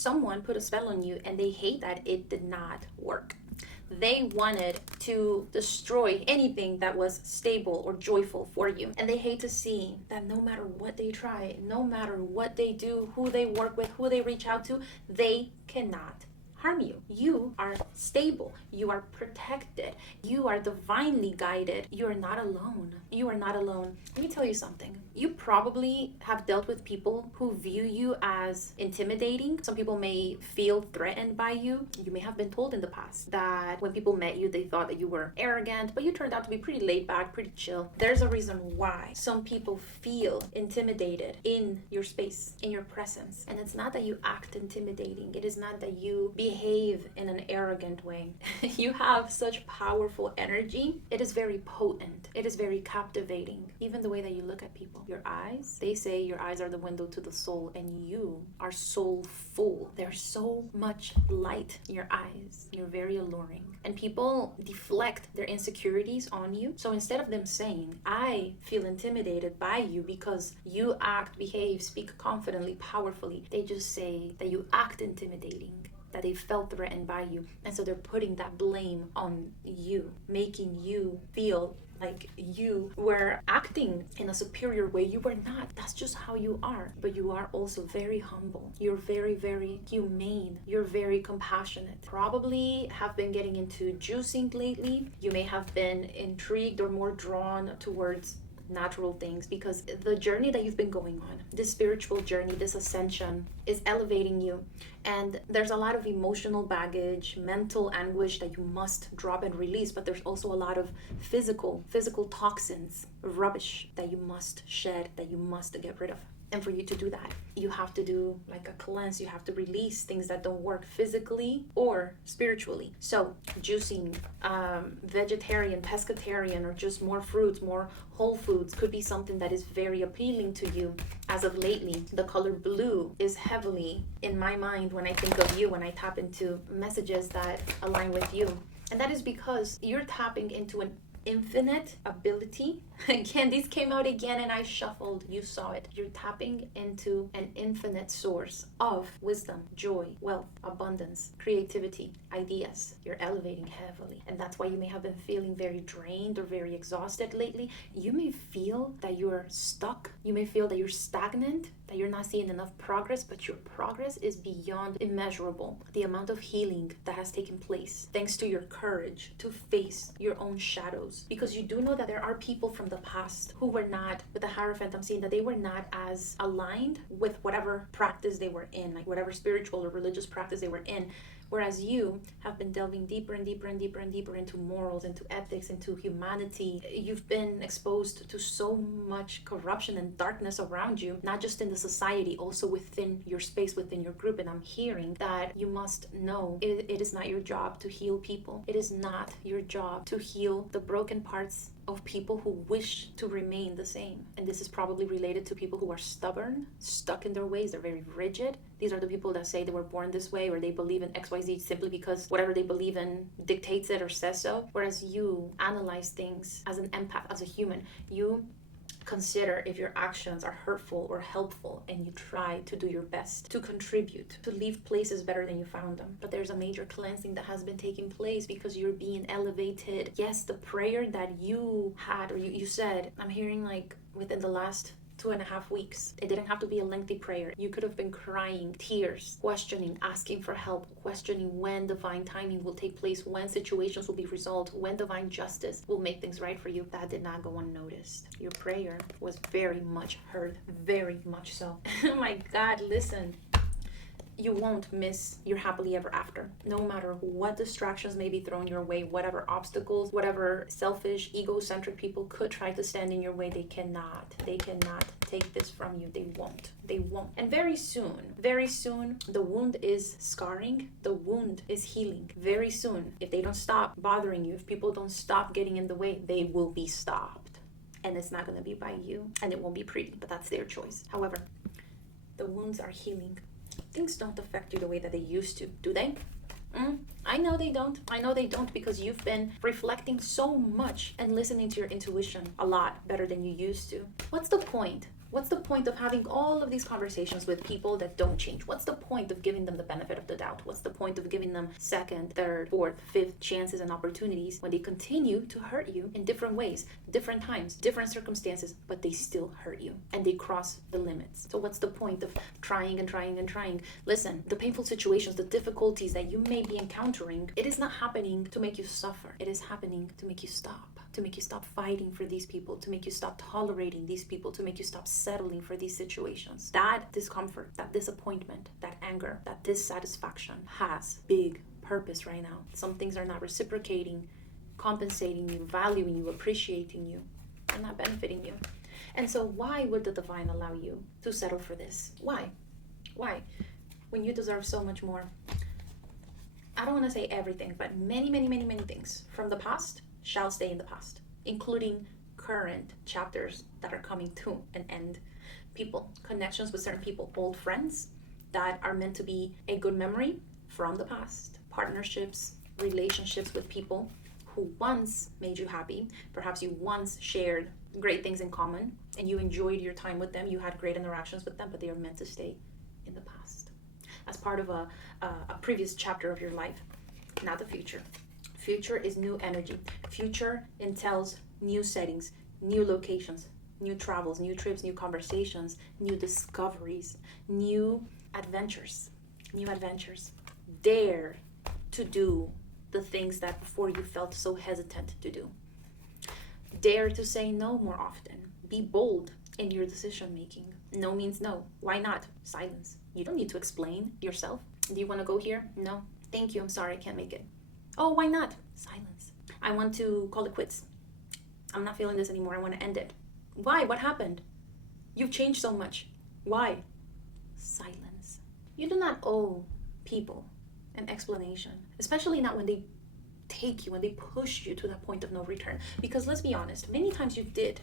Someone put a spell on you and they hate that it did not work. They wanted to destroy anything that was stable or joyful for you. And they hate to see that no matter what they try, no matter what they do, who they work with, who they reach out to, they cannot harm you. You are stable. You are protected. You are divinely guided. You are not alone. You are not alone. Let me tell you something. You probably have dealt with people who view you as intimidating. Some people may feel threatened by you. You may have been told in the past that when people met you, they thought that you were arrogant, but you turned out to be pretty laid back, pretty chill. There's a reason why some people feel intimidated in your space, in your presence. And it's not that you act intimidating. It is not that you behave in an arrogant way. You have such powerful energy. It is very potent. It is very captivating. Even the way that you look at people. Your eyes, they say your eyes are the window to the soul, and you are soulful. There's so much light in your eyes. You're very alluring. And people deflect their insecurities on you. So instead of them saying, I feel intimidated by you because you act, behave, speak confidently, powerfully, they just say that you act intimidating, that they felt threatened by you. And so they're putting that blame on you, making you feel like you were acting in a superior way. You were not. That's just how you are. But you are also very humble. You're very, very humane. You're very compassionate. Probably have been getting into juicing lately. You may have been intrigued or more drawn towards natural things because the journey that you've been going on, this spiritual journey, this ascension is elevating you. And there's a lot of emotional baggage, mental anguish that you must drop and release, but there's also a lot of physical toxins, rubbish that you must shed, that you must get rid of. And for you to do that, you have to do like a cleanse. You have to release things that don't work physically or spiritually. So juicing, vegetarian, pescatarian, or just more fruits, more whole foods could be something that is very appealing to you as of lately. The color blue is heavily in my mind when I think of you, when I tap into messages that align with you. And that is because you're tapping into an infinite ability. Again, these came out again and I shuffled. You saw it. You're tapping into an infinite source of wisdom, joy, wealth, abundance, creativity, ideas. You're elevating heavily. And that's why you may have been feeling very drained or very exhausted lately. You may feel that you're stuck. You may feel that you're stagnant, that you're not seeing enough progress, but your progress is beyond immeasurable. The amount of healing that has taken place thanks to your courage to face your own shadows. Because you do know that there are people from the past who were not, with the Hierophant, I'm seeing that they were not as aligned with whatever practice they were in, like whatever spiritual or religious practice they were in. Whereas you have been delving deeper and deeper and deeper and deeper into morals, into ethics, into humanity. You've been exposed to so much corruption and darkness around you, not just in the society, also within your space, within your group. And I'm hearing that you must know it is not your job to heal people. It is not your job to heal the broken parts of people who wish to remain the same. And this is probably related to people who are stubborn, stuck in their ways. They're very rigid. These are the people that say they were born this way, or they believe in XYZ simply because whatever they believe in dictates it or says so. Whereas you analyze things as an empath, as a human. You consider if your actions are hurtful or helpful, and you try to do your best to contribute, to leave places better than you found them. But there's a major cleansing that has been taking place because you're being elevated. Yes, the prayer that you had, or you said, I'm hearing like within the last 2.5 weeks. It didn't have to be a lengthy prayer. You could have been crying, tears, questioning, asking for help, questioning when divine timing will take place, when situations will be resolved, when divine justice will make things right for you. That did not go unnoticed. Your prayer was very much heard, very much so. Oh my God, listen. You won't miss your happily ever after. No matter what distractions may be thrown your way, whatever obstacles, whatever selfish, egocentric people could try to stand in your way, they cannot take this from you. They won't. And very soon, the wound is scarring, the wound is healing. Very soon, if they don't stop bothering you, if people don't stop getting in the way, they will be stopped. And it's not gonna be by you, and it won't be pretty, but that's their choice. However, the wounds are healing. Things don't affect you the way that they used to, do they? I know they don't because you've been reflecting so much and listening to your intuition a lot better than you used to. What's the point What's the point of having all of these conversations with people that don't change? What's the point of giving them the benefit of the doubt? What's the point of giving them second, third, fourth, fifth chances and opportunities when they continue to hurt you in different ways, different times, different circumstances, but they still hurt you and they cross the limits? So what's the point of trying and trying and trying? Listen, the painful situations, the difficulties that you may be encountering, it is not happening to make you suffer. It is happening to make you stop. To make you stop fighting for these people, to make you stop tolerating these people, to make you stop settling for these situations. That discomfort, that disappointment, that anger, that dissatisfaction has big purpose right now. Some things are not reciprocating, compensating you, valuing you, appreciating you, and not benefiting you. And so why would the divine allow you to settle for this? Why? Why? When you deserve so much more. I don't want to say everything, but many, many, many, many things from the past shall stay in the past, including current chapters that are coming to an end. People, connections with certain people, old friends that are meant to be a good memory from the past, partnerships, relationships with people who once made you happy. Perhaps you once shared great things in common and you enjoyed your time with them, you had great interactions with them, but they are meant to stay in the past as part of a previous chapter of your life, not the future. Future is new energy. Future entails new settings, new locations, new travels, new trips, new conversations, new discoveries, new adventures. Dare to do the things that before you felt so hesitant to do. Dare to say no more often. Be bold in your decision making. No means no. Why not? Silence. You don't need to explain yourself. Do you want to go here? No. Thank you. I'm sorry. I can't make it. Oh, why not? Silence. I want to call it quits. I'm not feeling this anymore. I want to end it. Why? What happened? You've changed so much. Why? Silence. You do not owe people an explanation, especially not when they take you, when they push you to that point of no return. Because let's be honest, many times you did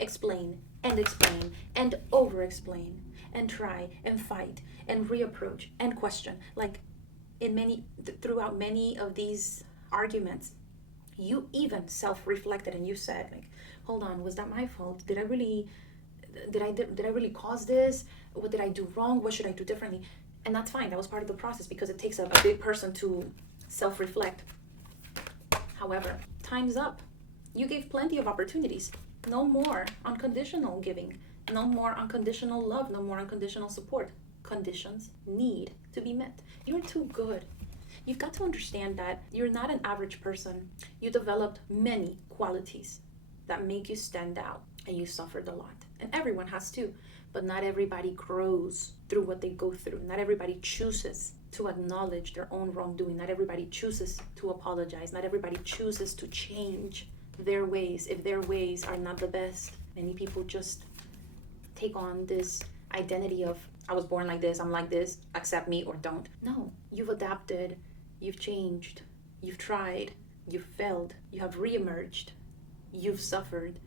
explain and over-explain and try and fight and reapproach and question. Like, throughout many of these arguments, you even self-reflected and you said, like, hold on, was that my fault? Did I really cause this? What did I do wrong? What should I do differently? And that's fine. That was part of the process because it takes a big person to self-reflect. However, time's up. You gave plenty of opportunities. No more unconditional giving. No more unconditional love. No more unconditional support. Conditions need to be met. You're too good. You've got to understand that you're not an average person. You developed many qualities that make you stand out, and you suffered a lot. And everyone has to, but not everybody grows through what they go through. Not everybody chooses to acknowledge their own wrongdoing. Not everybody chooses to apologize. Not everybody chooses to change their ways if their ways are not the best. Many people just take on this identity of, I was born like this, I'm like this, accept me or don't. No, you've adapted, you've changed, you've tried, you've failed, you have reemerged, you've suffered,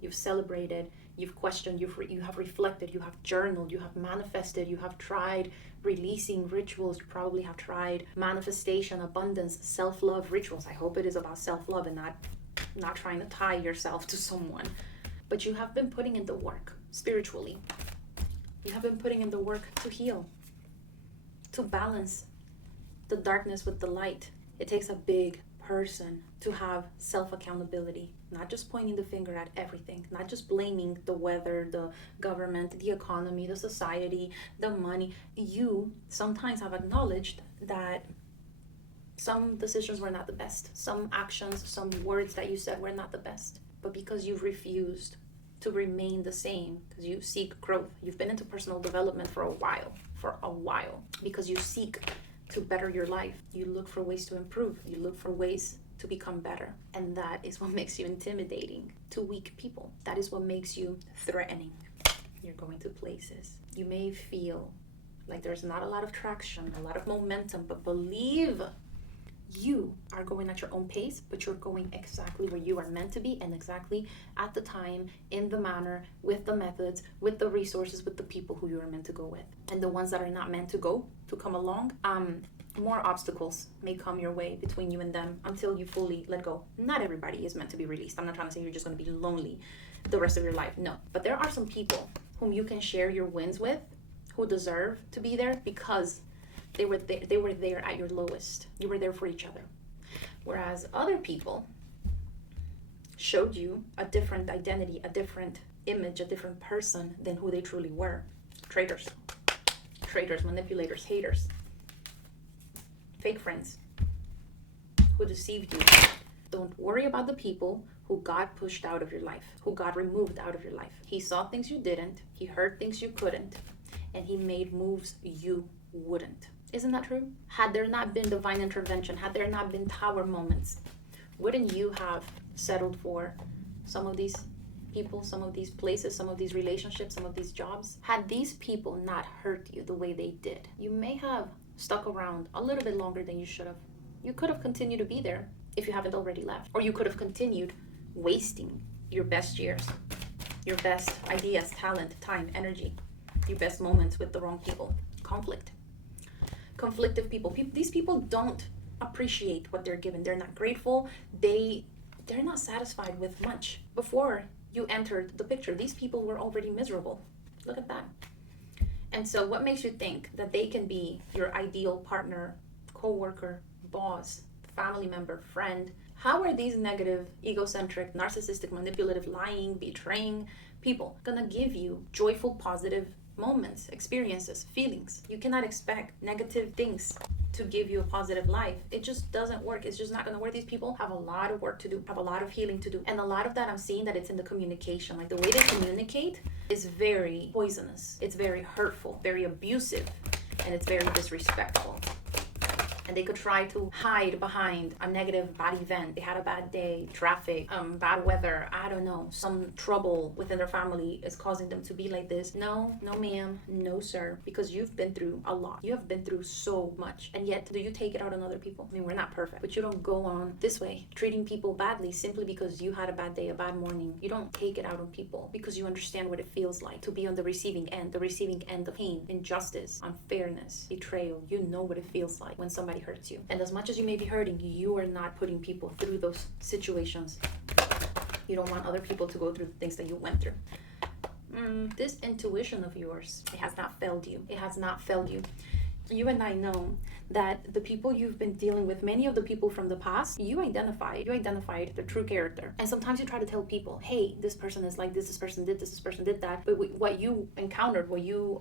you've celebrated, you've questioned, you have reflected, you have journaled, you have manifested, you have tried releasing rituals, you probably have tried manifestation, abundance, self-love rituals. I hope it is about self-love and not trying to tie yourself to someone. But you have been putting in the work spiritually. You have been putting in the work to heal, to balance the darkness with the light. It takes a big person to have self-accountability, not just pointing the finger at everything, not just blaming the weather, the government, the economy, the society, the money. You sometimes have acknowledged that some decisions were not the best, some actions, some words that you said were not the best, but because you've refused to remain the same, because you seek growth. You've been into personal development for a while, because you seek to better your life. You look for ways to improve. You look for ways to become better. And that is what makes you intimidating to weak people. That is what makes you threatening. You're going to places. You may feel like there's not a lot of traction, a lot of momentum, but believe you are going at your own pace, but you're going exactly where you are meant to be and exactly at the time, in the manner, with the methods, with the resources, with the people who you are meant to go with. And the ones that are not meant to come along, more obstacles may come your way between you and them until you fully let go. Not everybody is meant to be released. I'm not trying to say you're just going to be lonely the rest of your life. No. But there are some people whom you can share your wins with, who deserve to be there because they were there at your lowest. You were there for each other. Whereas other people showed you a different identity, a different image, a different person than who they truly were. Traitors, manipulators, haters, fake friends who deceived you. Don't worry about the people who got pushed out of your life, who got removed out of your life. He saw things you didn't, he heard things you couldn't, and he made moves you wouldn't. Isn't that true? Had there not been divine intervention, had there not been tower moments, wouldn't you have settled for some of these people, some of these places, some of these relationships, some of these jobs? Had these people not hurt you the way they did, you may have stuck around a little bit longer than you should have. You could have continued to be there if you haven't already left. Or you could have continued wasting your best years, your best ideas, talent, time, energy, your best moments with the wrong people. Conflictive people. These people don't appreciate what they're given. They're not grateful. They're not satisfied with much. Before you entered the picture, these people were already miserable. Look at that. And so what makes you think that they can be your ideal partner, co-worker, boss, family member, friend? How are these negative, egocentric, narcissistic, manipulative, lying, betraying people gonna give you joyful, positive moments, experiences, feelings? You cannot expect negative things to give you a positive life. It just doesn't work. It's just not going to work. These people have a lot of work to do, have a lot of healing to do. And a lot of that I'm seeing that it's in the communication. Like the way they communicate is very poisonous. It's very hurtful, very abusive, and it's very disrespectful. And they could try to hide behind a negative bad event. They had a bad day, traffic, bad weather, I don't know, some trouble within their family is causing them to be like this. No ma'am, no sir, because you've been through a lot. You have been through so much. And yet, do you take it out on other people? I mean, we're not perfect, but you don't go on this way, treating people badly simply because you had a bad day, a bad morning. You don't take it out on people because you understand what it feels like to be on the receiving end of pain, injustice, unfairness, betrayal. You know what it feels like when somebody hurts you. And as much as you may be hurting, you are not putting people through those situations. You don't want other people to go through the things that you went through. This intuition of yours, it has not failed you. It has not failed you. You and I know that the people you've been dealing with, many of the people from the past, you identified their true character. And sometimes you try to tell people, hey, this person is like this person did this person did that. But what you encountered, what you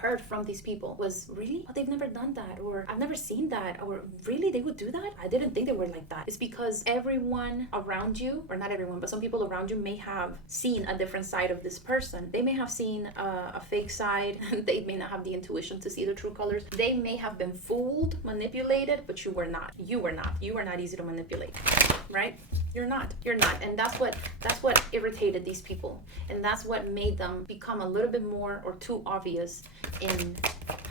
heard from these people was, really? Oh, they've never done that, or I've never seen that, or really, they would do that? I didn't think they were like that. It's because everyone around you, or not everyone, but some people around you may have seen a different side of this person. They may have seen a fake side. They may not have the intuition to see the true colors. They may have been fooled, manipulated, but you were not. You were not easy to manipulate, right? You're not. And that's what irritated these people. And that's what made them become a little bit more or too obvious in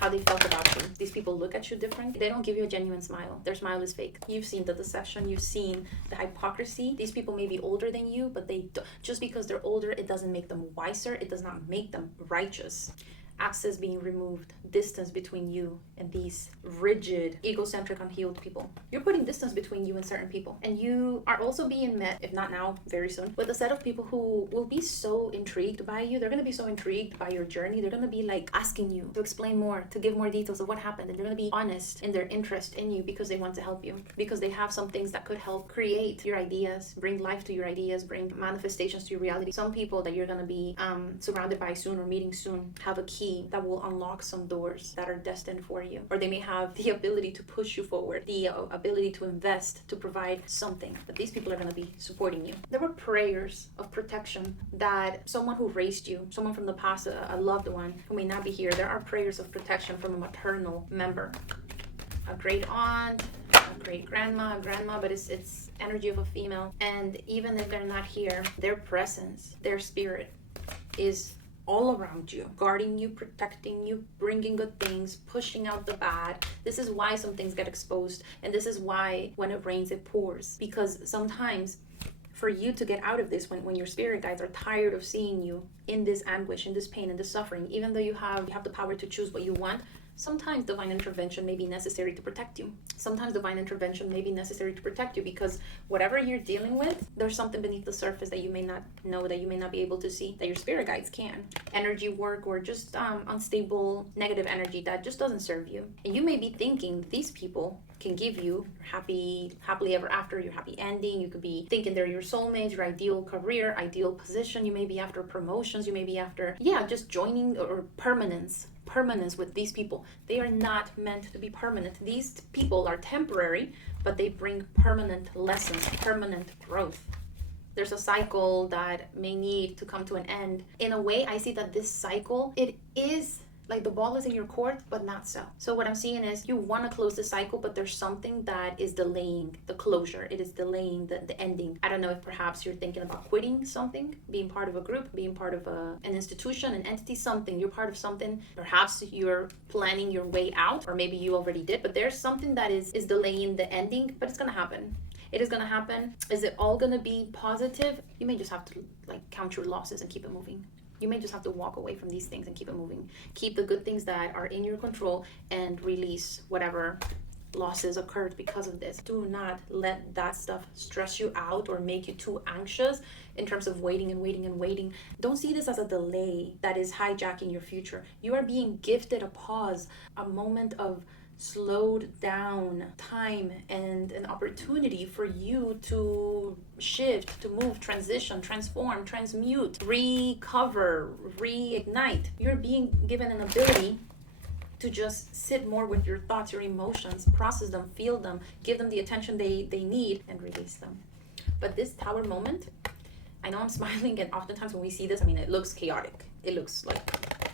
how they felt about you. These people look at you different. They don't give you a genuine smile. Their smile is fake. You've seen the deception. You've seen the hypocrisy. These people may be older than you, but they don't, just because they're older, it doesn't make them wiser. It does not make them righteous. Access being removed, distance between you and these rigid, egocentric, unhealed people. You're putting distance between you and certain people. And you are also being met, if not now, very soon, with a set of people who will be so intrigued by you. They're going to be so intrigued by your journey. They're going to be like asking you to explain more, to give more details of what happened. And they're going to be honest in their interest in you because they want to help you. Because they have some things that could help create your ideas, bring life to your ideas, bring manifestations to your reality. Some people that you're going to be surrounded by soon or meeting soon have a key that will unlock some doors that are destined for you. Or they may have the ability to push you forward, the ability to invest, to provide something. But these people are going to be supporting you. There were prayers of protection that someone who raised you, someone from the past, a loved one who may not be here, there are prayers of protection from a maternal member. A great aunt, a great grandma, but it's energy of a female. And even if they're not here, their presence, their spirit is all around you, guarding you, protecting you, bringing good things, pushing out the bad. This is why some things get exposed, and this is why when it rains, it pours. Because sometimes for you to get out of this, when your spirit guides are tired of seeing you in this anguish, in this pain, in this suffering, even though you have the power to choose what you want, Sometimes divine intervention may be necessary to protect you. Sometimes divine intervention may be necessary to protect you because whatever you're dealing with, there's something beneath the surface that you may not know, that you may not be able to see, that your spirit guides can. Energy work or just unstable negative energy that just doesn't serve you. And you may be thinking these people can give you happily ever after, your happy ending. You could be thinking they're your soulmates, your ideal career, ideal position. You may be after promotions. You may be after, just joining or permanence with these people. They are not meant to be permanent. These people are temporary, but they bring permanent lessons, permanent growth. There's a cycle that may need to come to an end. In a way, I see that this cycle, it is like the ball is in your court, but not so. So what I'm seeing is you want to close the cycle, but there's something that is delaying the closure. It is delaying the ending. I don't know if perhaps you're thinking about quitting something, being part of a group, being part of an institution, an entity, something. You're part of something. Perhaps you're planning your way out, or maybe you already did, but there's something that is delaying the ending, but it's going to happen. It is going to happen. Is it all going to be positive? You may just have to count your losses and keep it moving. You may just have to walk away from these things and keep it moving. Keep the good things that are in your control and release whatever losses occurred because of this. Do not let that stuff stress you out or make you too anxious in terms of waiting. Don't see this as a delay that is hijacking your future. You are being gifted a pause, a moment of slowed down time and an opportunity for you to shift, to move, transition, transform, transmute, recover, reignite. You're being given an ability to just sit more with your thoughts, your emotions, process them, feel them, give them the attention they need, and release them. But this tower moment, I know I'm smiling, and oftentimes when we see this, it looks chaotic. It looks like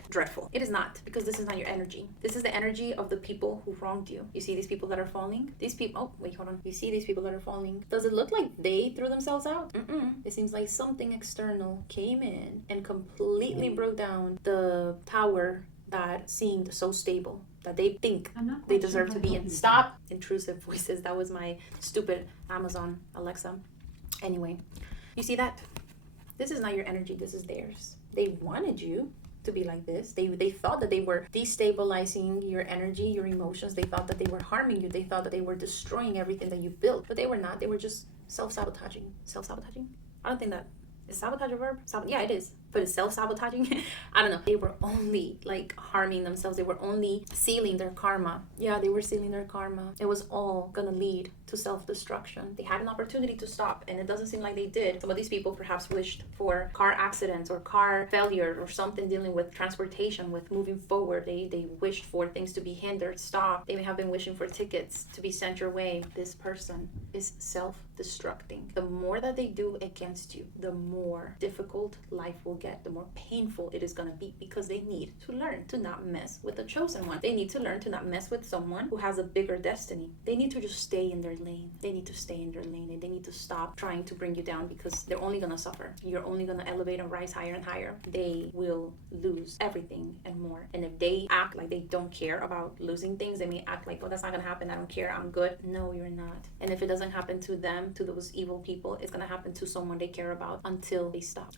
dreadful. It is not, because this is not your energy. This is the energy of the people who wronged you. You see these people that are falling? These people, oh, wait, hold on. You see these people that are falling? Does it look like they threw themselves out? It seems like something external came in and completely broke down the tower that seemed so stable, that they think they deserve to be in. Stop intrusive voices. That was my stupid Amazon Alexa. Anyway, you see that? This is not your energy. This is theirs. They wanted you to be like this. They thought that they were destabilizing your energy, your emotions. They thought that they were harming you. They thought that they were destroying everything that you built, but they were not. They were just self-sabotaging. Self-sabotaging? I don't think that is sabotage a verb. Yeah, it is, but it's self-sabotaging. I don't know. They were only harming themselves. They were only sealing their karma. Yeah, they were sealing their karma. It was all gonna lead to self-destruction. They had an opportunity to stop, and it doesn't seem like they did. Some of these people perhaps wished for car accidents or car failure or something dealing with transportation, with moving forward. They wished for things to be hindered, stopped. They may have been wishing for tickets to be sent your way. This person is self-destructing. The more that they do against you, the more difficult life will get, the more painful it is going to be, because they need to learn to not mess with the chosen one. They need to learn to not mess with someone who has a bigger destiny. They need to just stay in their lane. They need to stay in their lane, and they need to stop trying to bring you down, because they're only going to suffer. You're only going to elevate and rise higher and higher. They will lose everything and more. And if they act like they don't care about losing things, they may act like, oh, that's not going to happen. I don't care. I'm good. No, you're not. And if it doesn't happen to them, to those evil people, it's going to happen to someone they care about until they stop.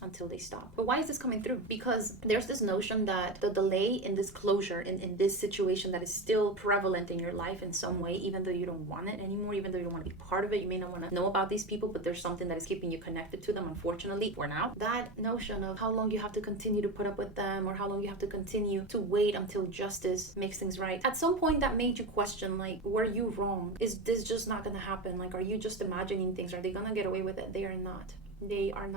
But why is this coming through? Because there's this notion that the delay in this closure, in this situation that is still prevalent in your life in some way, even though you don't want it anymore, even though you don't want to be part of it, you may not want to know about these people, but there's something that is keeping you connected to them, unfortunately, for now. That notion of how long you have to continue to put up with them, or how long you have to continue to wait until justice makes things right. At some point that made you question, were you wrong? Is this just not going to happen? Are you just imagining things? Are they going to get away with it? They are not. They are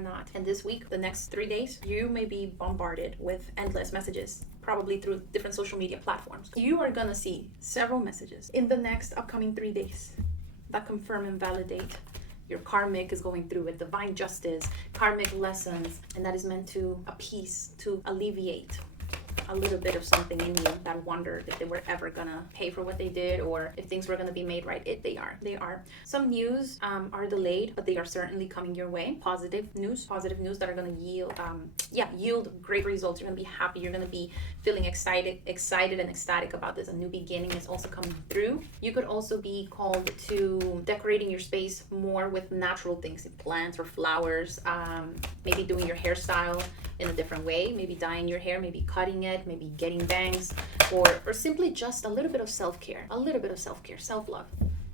not. And this week, the next 3 days, you may be bombarded with endless messages, probably through different social media platforms. You are gonna see several messages in the next upcoming 3 days that confirm and validate your karmic is going through with divine justice, karmic lessons, and that is meant to appease, to alleviate a little bit of something in you that wondered if they were ever gonna pay for what they did, or if things were gonna be made right. They are. Some news are delayed, but they are certainly coming your way. Positive news that are gonna yield great results. You're gonna be happy. You're gonna be feeling excited and ecstatic about this. A new beginning is also coming through. You could also be called to decorating your space more with natural things, plants or flowers, maybe doing your hairstyle in a different way, maybe dyeing your hair, maybe cutting it, it, maybe getting bangs, or simply just a little bit of self-care, self-love.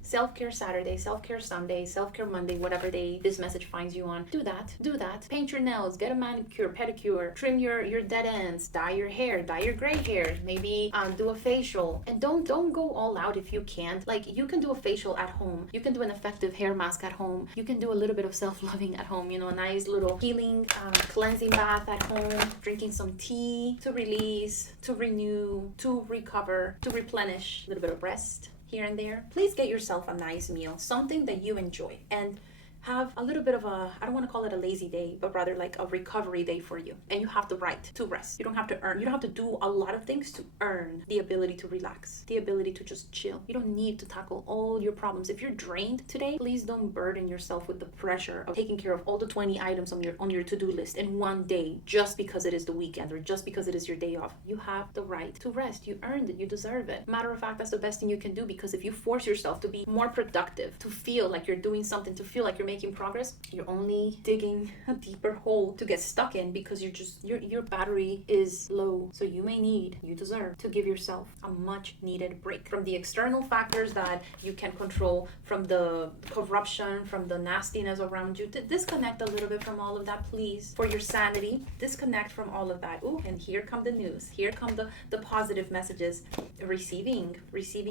Self-care Saturday, self-care Sunday, self-care Monday, whatever day this message finds you on. Do that. Paint your nails, get a manicure, pedicure, trim your dead ends, dye your hair, dye your gray hair, maybe do a facial. And don't go all out if you can't. Like, you can do a facial at home. You can do an effective hair mask at home. You can do a little bit of self-loving at home, a nice little healing, cleansing bath at home, drinking some tea to release, to renew, to recover, to replenish, a little bit of rest here and there. Please get yourself a nice meal, something that you enjoy, and have a little bit of a, I don't want to call it a lazy day, but rather like a recovery day for you. And you have the right to rest. You don't have to earn. You don't have to do a lot of things to earn the ability to relax, the ability to just chill. You don't need to tackle all your problems. If you're drained today, please don't burden yourself with the pressure of taking care of all the 20 items on your to-do list in one day just because it is the weekend or just because it is your day off. You have the right to rest. You earned it. You deserve it. Matter of fact, that's the best thing you can do, because if you force yourself to be more productive, to feel like you're doing something, to feel like you're making progress, you're only digging a deeper hole to get stuck in, because your battery is low. So you deserve to give yourself a much needed break from the external factors that you can control, from the corruption, from the nastiness around you. Disconnect a little bit from all of that, please, for your sanity. Disconnect from all of that. Ooh, and here come the news. Here come the positive messages. Receiving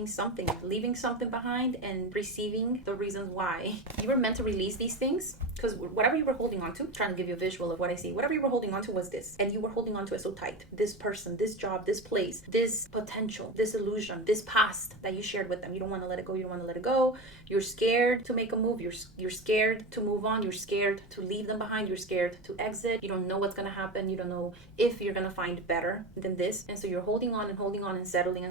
something, leaving something behind, and receiving the reasons why. You were meant to release these things, because whatever you were holding on to, trying to give you a visual of what I see, whatever you were holding on to was this, and you were holding on to it so tight. This person, this job, this place, this potential, this illusion, this past that you shared with them. You don't want to let it go. You're scared to make a move. You're scared to move on. You're scared to leave them behind. You're scared to exit. You don't know what's going to happen. You don't know if you're going to find better than this. And so you're holding on and settling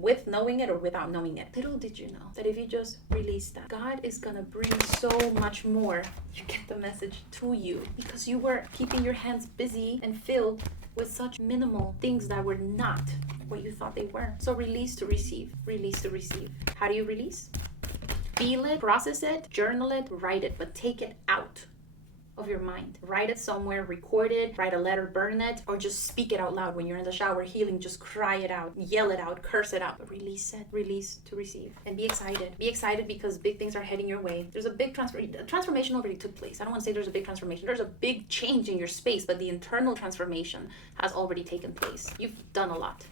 with knowing it or without knowing it. Little did you know that if you just release that, God is going to bring so much more. You get the message to you, because you were keeping your hands busy and filled with such minimal things that were not what you thought they were. So release to receive. How do you release? Feel it, process it, journal it, write it, but take it out of your mind. Write it somewhere, record it, write a letter, burn it, or just speak it out loud when you're in the shower healing. Just cry it out, yell it out, curse it out, but release it. Release to receive. And be excited. Be excited, because big things are heading your way. There's a big transformation already took place. I don't want to say there's a big transformation. There's a big change in your space, but the internal transformation has already taken place. You've done a lot,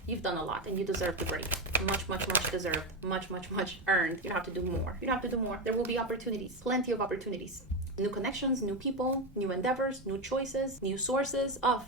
and you deserve the break. Much deserved. Much earned. You don't have to do more. There will be opportunities, plenty of opportunities. New connections, new people, new endeavors, new choices, new sources of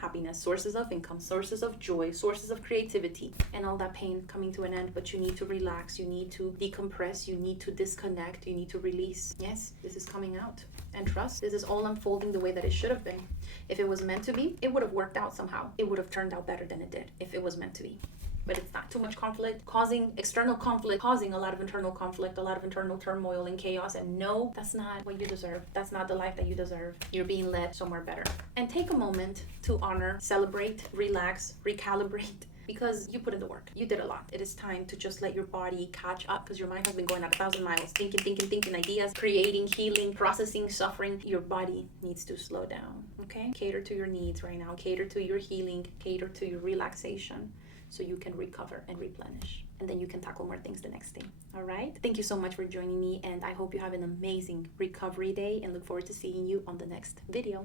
happiness, sources of income, sources of joy, sources of creativity, and all that pain coming to an end. But you need to relax, you need to decompress, you need to disconnect, you need to release. Yes, this is coming out. And trust, this is all unfolding the way that it should have been. If it was meant to be, it would have worked out somehow. It would have turned out better than it did if it was meant to be. But it's not. Too much conflict, causing external conflict, causing a lot of internal conflict, a lot of internal turmoil and chaos. And no, that's not what you deserve. That's not the life that you deserve. You're being led somewhere better. And take a moment to honor, celebrate, relax, recalibrate, because you put in the work. You did a lot. It is time to just let your body catch up, because your mind has been going at 1,000 miles, thinking ideas, creating, healing, processing, suffering. Your body needs to slow down, okay? Cater to your needs right now. Cater to your healing. Cater to your relaxation, so you can recover and replenish. And then you can tackle more things the next day. All right? Thank you so much for joining me, and I hope you have an amazing recovery day, and look forward to seeing you on the next video.